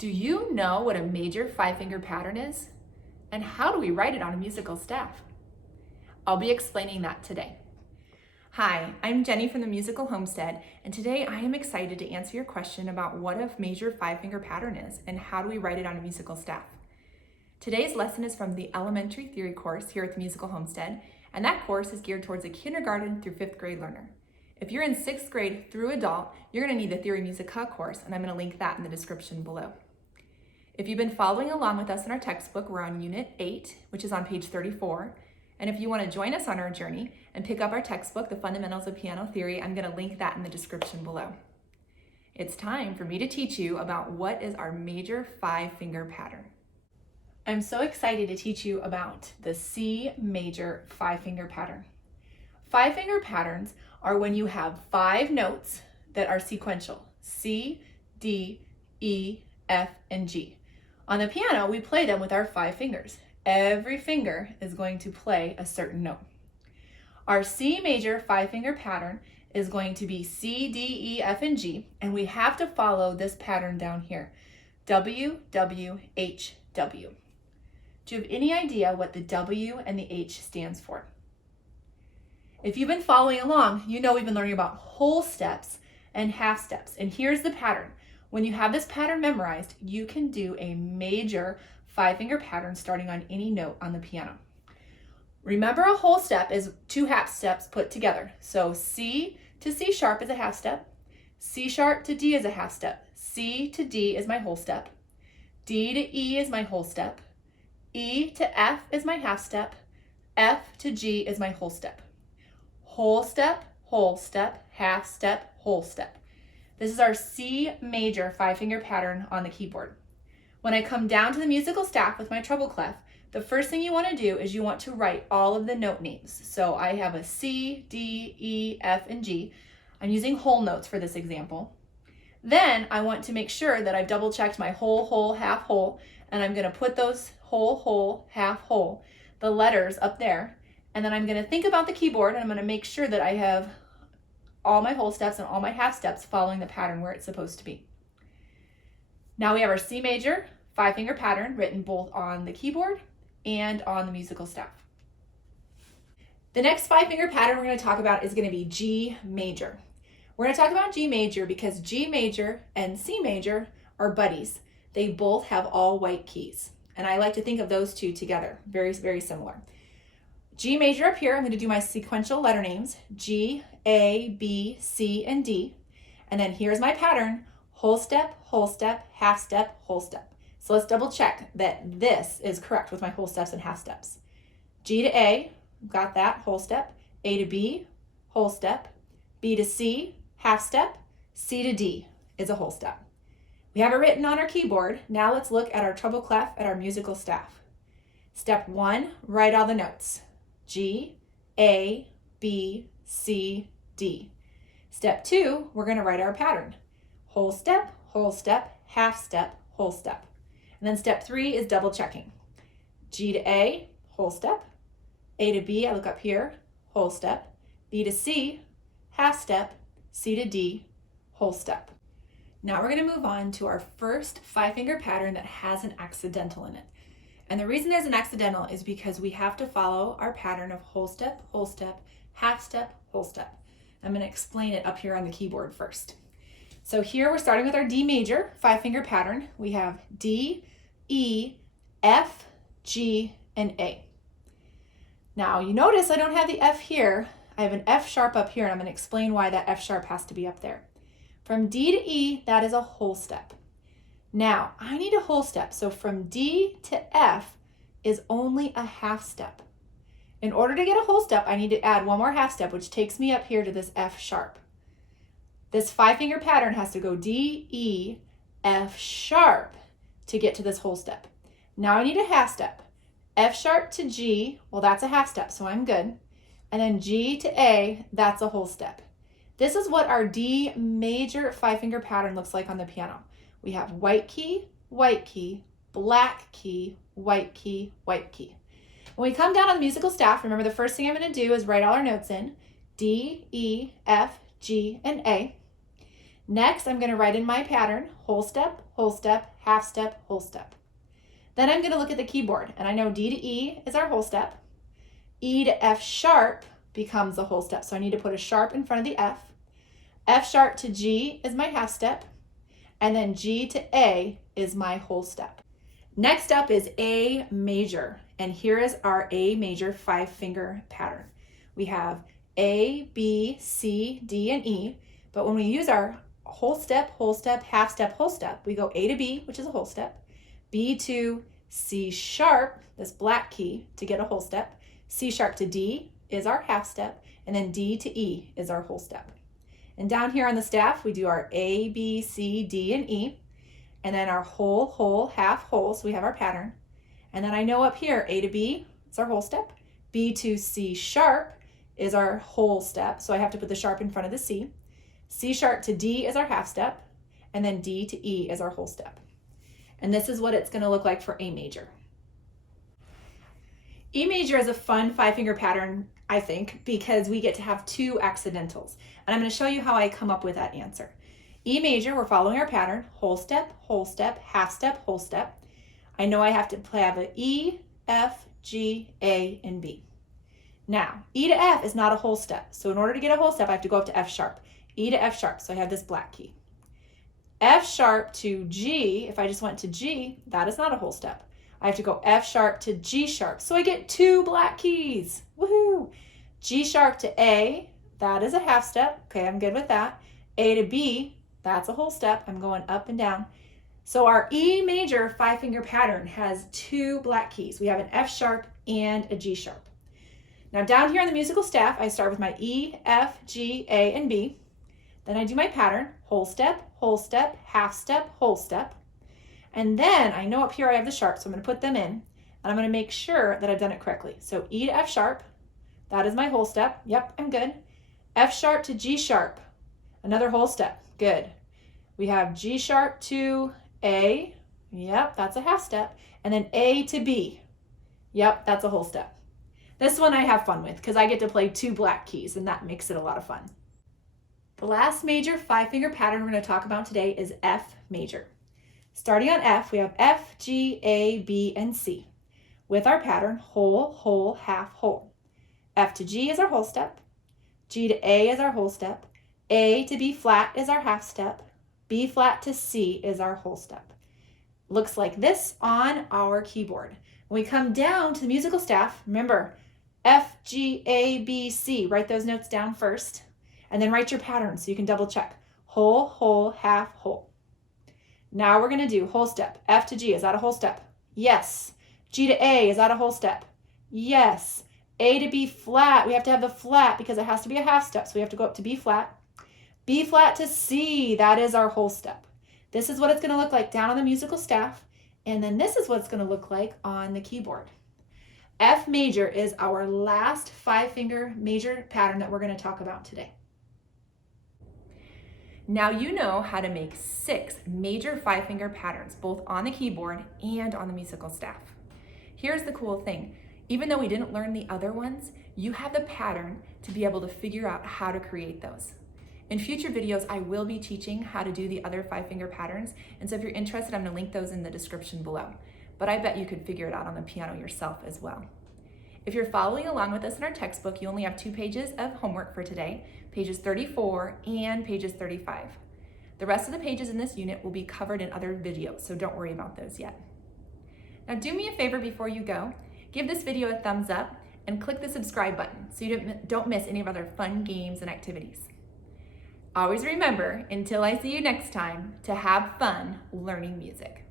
Do you know what a major five-finger pattern is? And how do we write it on a musical staff? I'll be explaining that today. Hi, I'm Jenny from the Musical Homestead, and today I am excited to answer your question about what a major five-finger pattern is and how do we write it on a musical staff. Today's lesson is from the Elementary Theory course here at the Musical Homestead, and that course is geared towards a kindergarten through 5th grade learner. If you're in 6th grade through adult, you're going to need the Theory Musica course, and I'm going to link that in the description below. If you've been following along with us in our textbook, we're on Unit 8, which is on page 34. And if you want to join us on our journey and pick up our textbook, The Fundamentals of Piano Theory, I'm going to link that in the description below. It's time for me to teach you about what is our major five-finger pattern. I'm so excited to teach you about the C major five-finger pattern. Five-finger patterns are when you have 5 notes that are sequential: C, D, E, F, and G. On the piano, we play them with our 5 fingers. Every finger is going to play a certain note. Our C major five-finger pattern is going to be C, D, E, F, and G, and we have to follow this pattern down here. W, W, H, W. Do you have any idea what the W and the H stands for? If you've been following along, you know we've been learning about whole steps and half steps, and here's the pattern. When you have this pattern memorized, you can do a major five-finger pattern starting on any note on the piano. Remember, a whole step is 2 half steps put together. So C to C sharp is a half step, C sharp to D is a half step, C to D is my whole step, D to E is my whole step, E to F is my half step, F to G is my whole step. Whole step, half step, whole step. This is our C major five-finger pattern on the keyboard. When I come down to the musical staff with my treble clef, the first thing you want to do is you want to write all of the note names. So I have a C, D, E, F, and G. I'm using whole notes for this example. Then I want to make sure that I've double checked my whole, half whole, and I'm going to put those whole, half whole, the letters up there. And then I'm going to think about the keyboard, and I'm going to make sure that I have all my whole steps and all my half steps following the pattern where it's supposed to be. Now we have our C major five-finger pattern written both on the keyboard and on the musical staff. The next five-finger pattern we're going to talk about is going to be G major. We're going to talk about G major because G major and C major are buddies. They both have all white keys, and I like to think of those two together, very, very similar. G major up here, I'm going to do my sequential letter names, G, A, B, C, and D. And then here's my pattern, whole step, half step, whole step. So let's double check that this is correct with my whole steps and half steps. G to A, got that, whole step. A to B, whole step. B to C, half step. C to D is a whole step. We have it written on our keyboard. Now let's look at our treble clef at our musical staff. Step 1, write all the notes. G, A, B, C, D. Step 2, we're going to write our pattern. Whole step, half step, whole step. And then step 3 is double checking. G to A, whole step. A to B, I look up here, whole step. B to C, half step. C to D, whole step. Now we're going to move on to our first five-finger pattern that has an accidental in it. And the reason there's an accidental is because we have to follow our pattern of whole step, half step, whole step. I'm going to explain it up here on the keyboard first. So here we're starting with our D major five-finger pattern. We have D, E, F, G, and A. Now you notice I don't have the F here. I have an F sharp up here, and I'm going to explain why that F sharp has to be up there. From D to E, that is a whole step. Now, I need a whole step, so from D to F is only a half step. In order to get a whole step, I need to add one more half step, which takes me up here to this F sharp. This five-finger pattern has to go D, E, F sharp to get to this whole step. Now I need a half step. F sharp to G, well, that's a half step, so I'm good. And then G to A, that's a whole step. This is what our D major five-finger pattern looks like on the piano. We have white key, black key, white key, white key. When we come down on the musical staff, remember the first thing I'm going to do is write all our notes in, D, E, F, G, and A. Next, I'm going to write in my pattern, whole step, half step, whole step. Then I'm going to look at the keyboard, and I know D to E is our whole step. E to F sharp becomes a whole step, so I need to put a sharp in front of the F. F sharp to G is my half step, and then G to A is my whole step. Next up is A major, and here is our A major 5-finger pattern. We have A, B, C, D, and E, but when we use our whole step, half step, whole step, we go A to B, which is a whole step, B to C sharp, this black key, to get a whole step, C sharp to D is our half step, and then D to E is our whole step. And down here on the staff, we do our A, B, C, D, and E, and then our whole, half, whole, so we have our pattern. And then I know up here, A to B is our whole step, B to C sharp is our whole step, so I have to put the sharp in front of the C. C sharp to D is our half step, and then D to E is our whole step. And this is what it's going to look like for A major. E major is a fun 5-finger pattern, I think, because we get to have 2 accidentals. And I'm going to show you how I come up with that answer. E major, we're following our pattern, whole step, half step, whole step. I know I have to have an E, F, G, A, and B. Now, E to F is not a whole step. So in order to get a whole step, I have to go up to F sharp. E to F sharp, so I have this black key. F sharp to G, if I just went to G, that is not a whole step. I have to go F sharp to G sharp, so I get 2 black keys. Woohoo! G sharp to A, that is a half step. Okay, I'm good with that. A to B, that's a whole step. I'm going up and down. So our E major 5-finger pattern has 2 black keys. We have an F sharp and a G sharp. Now down here on the musical staff, I start with my E, F, G, A, and B. Then I do my pattern, whole step, half step, whole step. And then I know up here I have the sharp, so I'm going to put them in, and I'm going to make sure that I've done it correctly. So E to F sharp, that is my whole step. Yep, I'm good. F sharp to G sharp, another whole step. Good. We have G sharp to A. Yep, that's a half step. And then A to B. Yep, that's a whole step. This one I have fun with because I get to play 2 black keys, and that makes it a lot of fun. The last major 5-finger pattern we're going to talk about today is F major. Starting on F, we have F, G, A, B, and C. With our pattern, whole, half, whole. F to G is our whole step. G to A is our whole step. A to B flat is our half step. B flat to C is our whole step. Looks like this on our keyboard. When we come down to the musical staff, remember, F, G, A, B, C. Write those notes down first, and then write your pattern so you can double check. Whole, half, whole. Now we're going to do whole step. F to G, is that a whole step? Yes. G to A, is that a whole step? Yes. A to B flat, we have to have the flat because it has to be a half step, so we have to go up to B flat. B flat to C, that is our whole step. This is what it's going to look like down on the musical staff, and then this is what it's going to look like on the keyboard. F major is our last 5-finger major pattern that we're going to talk about today. Now you know how to make 6 major 5-finger patterns, both on the keyboard and on the musical staff. Here's the cool thing. Even though we didn't learn the other ones, you have the pattern to be able to figure out how to create those. In future videos, I will be teaching how to do the other 5-finger patterns, and so if you're interested, I'm going to link those in the description below. But I bet you could figure it out on the piano yourself as well. If you're following along with us in our textbook, you only have 2 pages of homework for today, pages 34 and pages 35. The rest of the pages in this unit will be covered in other videos, so don't worry about those yet. Now do me a favor before you go, give this video a thumbs up and click the subscribe button so you don't miss any of our other fun games and activities. Always remember, until I see you next time, to have fun learning music.